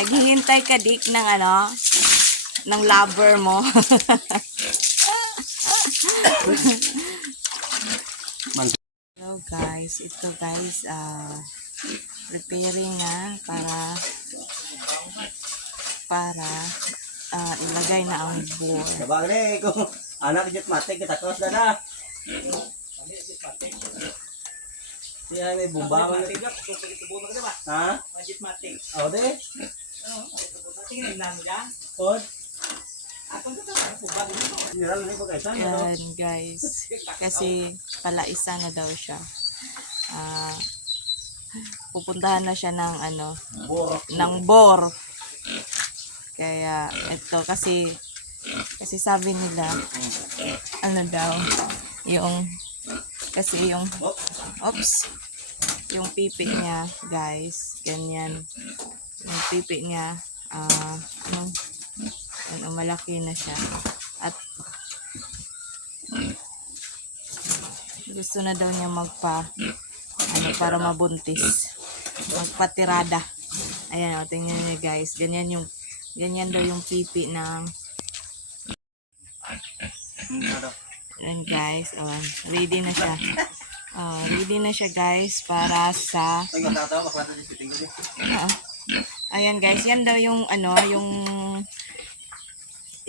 Naghihintay ka, Dick, ng ano? Ng lover mo. Hello guys, ito guys, preparing na para ilagay na ang bore. Sabagay ko, anak jut matik kita tos na. Siya may bumbangan. Ha? Majit matik. Oh, de. Tingin lang niya. Pod. Ako to bubag nito. Viral ni pagkaisa no. Yan guys, kasi palaisa na daw siya. Pupuntahan na siya ng ano, ng bore. Kaya ito kasi sabi nila ano daw yung yung pipi niya guys, ganyan yung pipi niya malaki na siya at gusto na daw niya para mabuntis, magpatirada. Ayan, tingnan niyo guys, ganyan daw yung pipi ng ayan guys, ready na siya. Ready na siya guys para sa ayan guys, yan daw yung ano,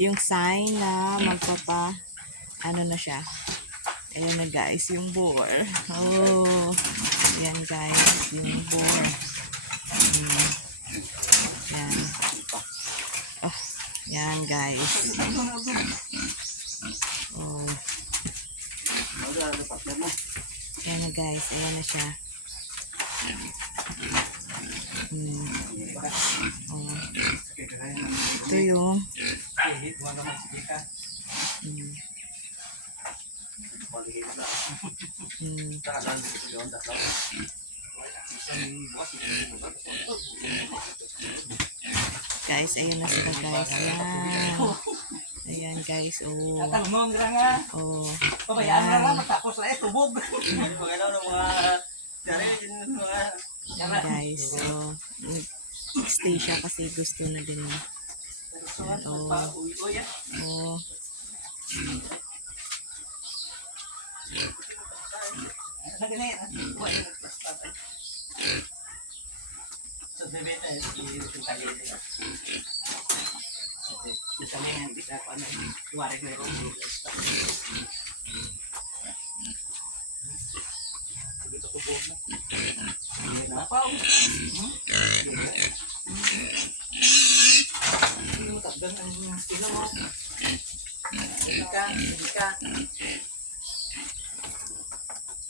yung sign na ano na siya. Ayan na guys, yung bore. Ayan guys, yung bore. Yan. Yan guys. Ayan na guys, ayan na siya. Ito yung guys, ayan na sila guys. Ayan guys, Tanong nga. Pabayaan na lang matapos na tubog. Ayan guys, stay siya kasi gusto na din niya.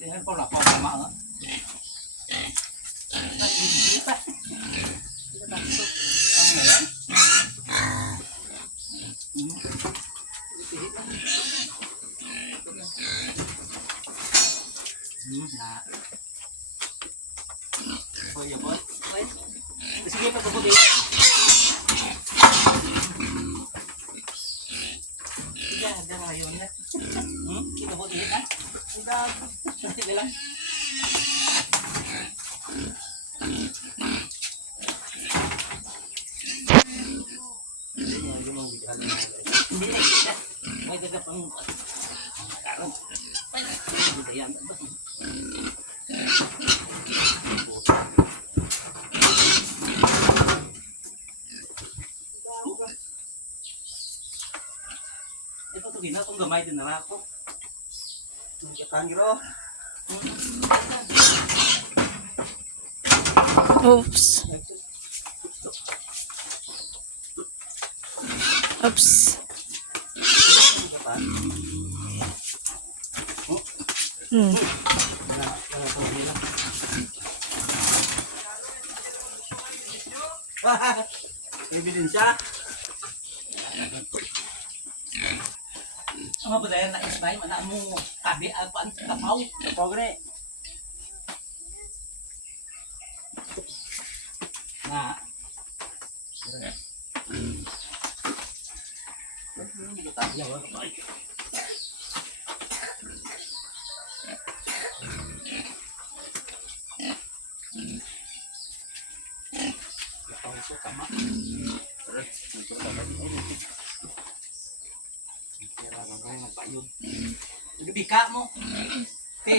Tingnan ko lang po tama. Sige, pagkabuti. Yan, dala yun. Kita buti na. Sige lang. May daga pang karon. Yan. Ito to gina kung gamay din na ako. Kangiro. Oops. Oops. Ebidensya. Ang mabadayan na isbay, mana mo kabi ako ang kapaw. Pogre. Na. Tama. Ay, magpayong. Nagbika mo. Te,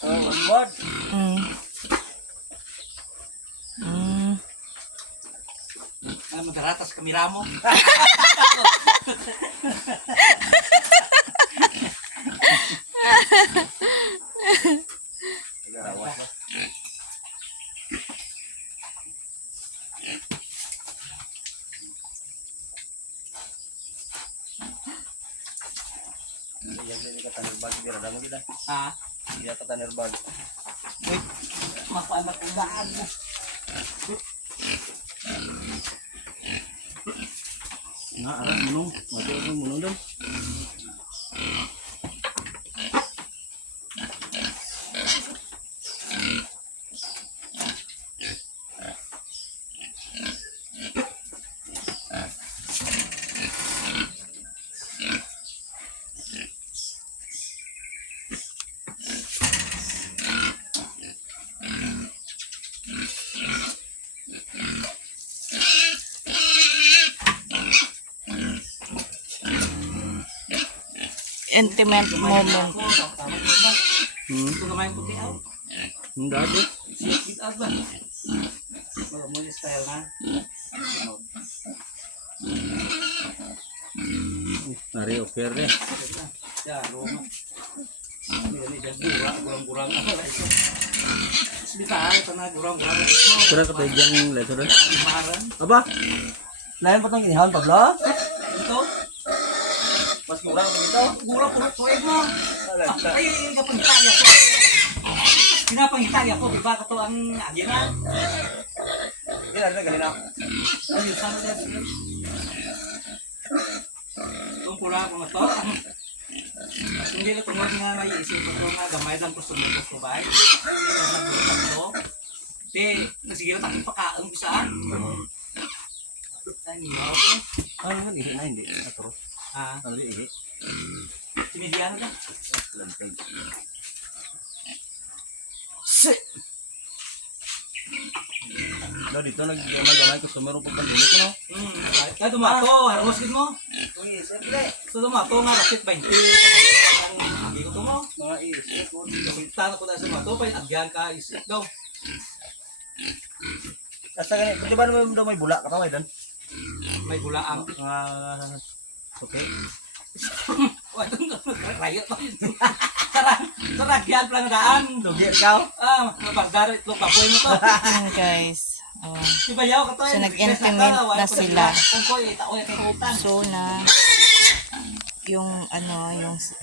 Oh, what? Mm. Mm. magaratas kamera mo. Nagarawas ba? Yan ka tanerbag dira damo gid. Ha? Iya ka tanerbag. Uy, mapamakudaan mo. Na ara munong, mati ako munong dun. Intimate moment. Ito gamay ko tiyaw. Hindi ate. Sit out ba? Para mo yung style na. Ari offer deh. Ya, Roma. Ini dia kurang-kurang apa itu. Sebentar, karena kurang-kurang itu. Kura ka tayo letter dun. Kemarin Aba. Lain pa tong inihan Pablo? itu Mas murah ka dito. kurang kurang tuig mo. Ay, kapangitaya ko. Pinapangitaya ko, di ba? Kato ang aginan. Hindi na galing ako. Ayun, sana din. Kung pula ko na to, hindi na tungkol nga naiisip ko nga gamay lang ko sumunod ko ba? Ito na bulat ko. Di, nasigira taking pakaang bisa. Ay, niyo ako. Ano nga ihi na hindi. Atro. Ah, Ano ihi? sinidyan na. Lantay. No, dito naggamay-gamay customer ko pandemik no. Ay, tumato, harus gid mo. Uy, simple. So tumato nga rakit 20. Ang agi ko tumo. Mga isip ko. Kita ko na sa tumato, pa agyan ka isip daw. Asa gani, di ba naman daw may bula ka taway dan? May bulaang. Mga okay. Wah, rayot pa. Saragyan pala na daan. Dugi ikaw. Ah, mapagdaro itlog baboy mo to. Ayan, guys. Oh. Sibayaw ka to. So, nag-intimate na sila. Kung ko, itaw yung kay utang. So na yung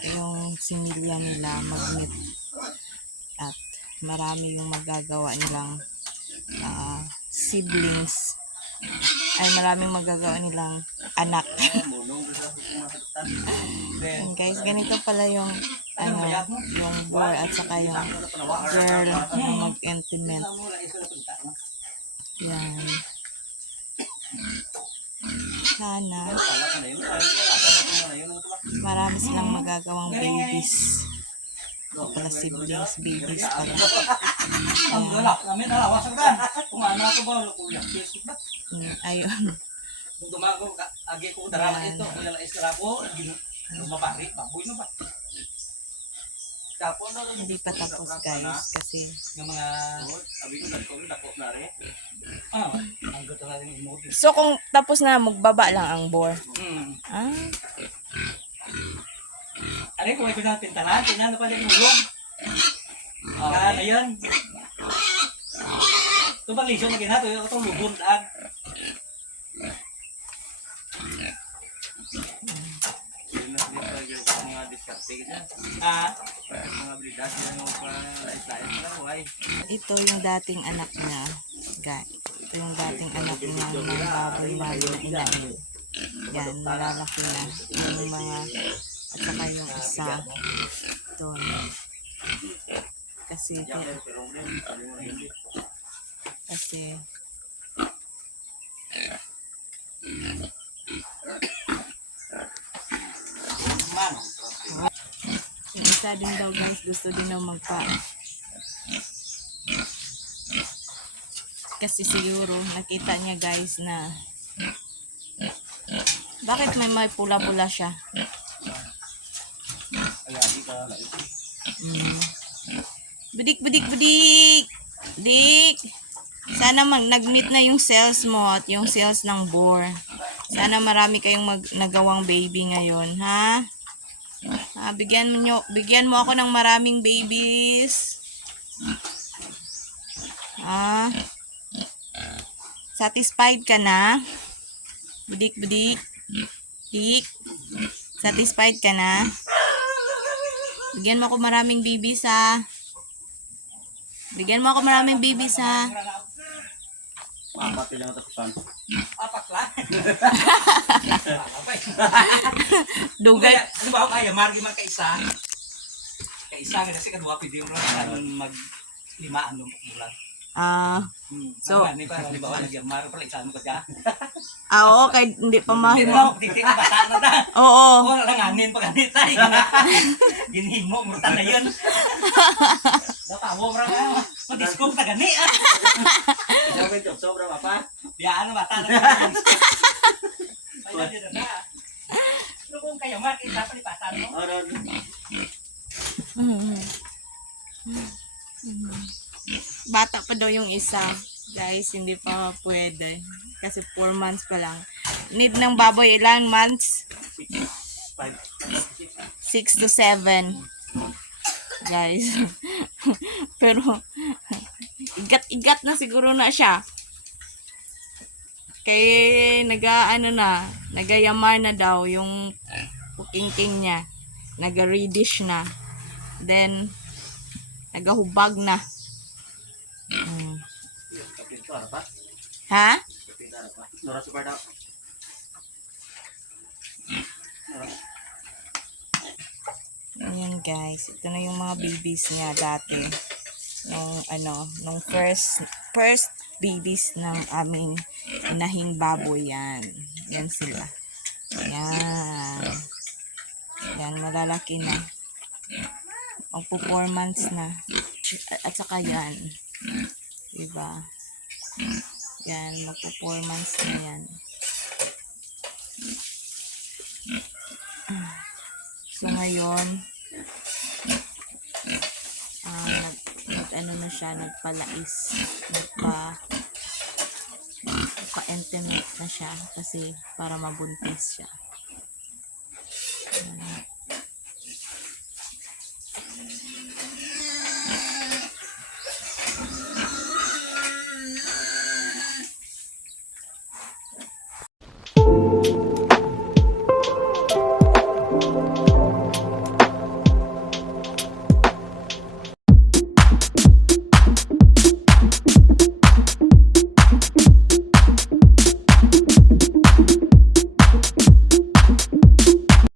yung similya nila mag-meet at marami yung magagawa nilang siblings ay maraming magagawa nilang anak. And guys, ganito pala yung yung boy at saka yung girl na mag-intimate. Yan. Sana marami silang magagawang babies. O pala siblings, babies pala. Ang galak namin, nalawas ang dan. Kung ano ako ba, kuya, Facebook ba? Ayun. Kung tumago, agi ko darama ito, kung lalais ka ko, lumapari, baboy na ba? Tapos na lang. Hindi pa tapos guys kasi Yung mga, Abi ko dako na rin. ang gusto natin i-move. so kung tapos na magbaba lang ang bore. Ah, Ano kung ito na pintalan, tinan na pala yung ulong. Kaya na yan. Ito bang lisyo na ginato, itong lubon daan. Yun na dito mga diskarte kita. Mga habilidad na mo pa lais-lais na huwag. ito yung dating anak niya. Guys, ito yung dating anak niya ng baboy na inahin. Yan, malalaki na yung mga at saka yung isa doon. Kasi yung isa din daw guys gusto din daw magpa kasi siguro nakita niya guys na bakit may pula-pula siya Lagi ka. Mm. Budik, budik, budik! Dik! Sana nag-meet na yung sales mo at yung sales ng boar. Sana marami kayong nagawang baby ngayon, ha? Bigyan mo ako ng maraming babies. Satisfied ka na? Budik, budik. Dik. Satisfied ka na? Bigyan mo ako maraming babies, ha? Bigyan mo ako maraming babies, ha? Apat lang tapusan. Apat lang. Dugay. Ano ba ako kaya? Margi man kaisa. Kaisa nga kasi kadwa pwede yung mag limaan ng bulan. So, So- di ba nagyamar pala isa mo ka dyan? Oo, kay hindi pa Hindi mahimo. mo, tingting na bata na ta. Oo. Wala lang anin pa ganita. Ginhimo, murta na yun. Natawo mo nga. Madiscope na gani. Sabi job sobra pa. Biyaan na bata na. Ay, nandiyan na. Pero kung kayo, Mark, isa pa lipatan mo. Oron. Bata pa daw yung isa. Guys, hindi pa pwede. Kasi 4 months pa lang. Need ng baboy ilang months? 6 to 7. Guys. Pero, igat-igat na siguro na siya. Kaya, nagayamar na daw yung pukingking niya. Naga-reddish na. Then, nagahubag na. Kapito ara pa. Ha? Kapito ara pa. Nora super daw. Ayan guys, ito na yung mga babies niya dati. Nung first babies ng aming inahing baboy yan. Yan sila. Yan. Yan, malalaki na. Magpo 4 months na. At saka yan. Diba? Yan, magpo 4 months na yan. So ngayon, na siya, nagpalais, nagpa-intimate na siya kasi para mabuntis siya.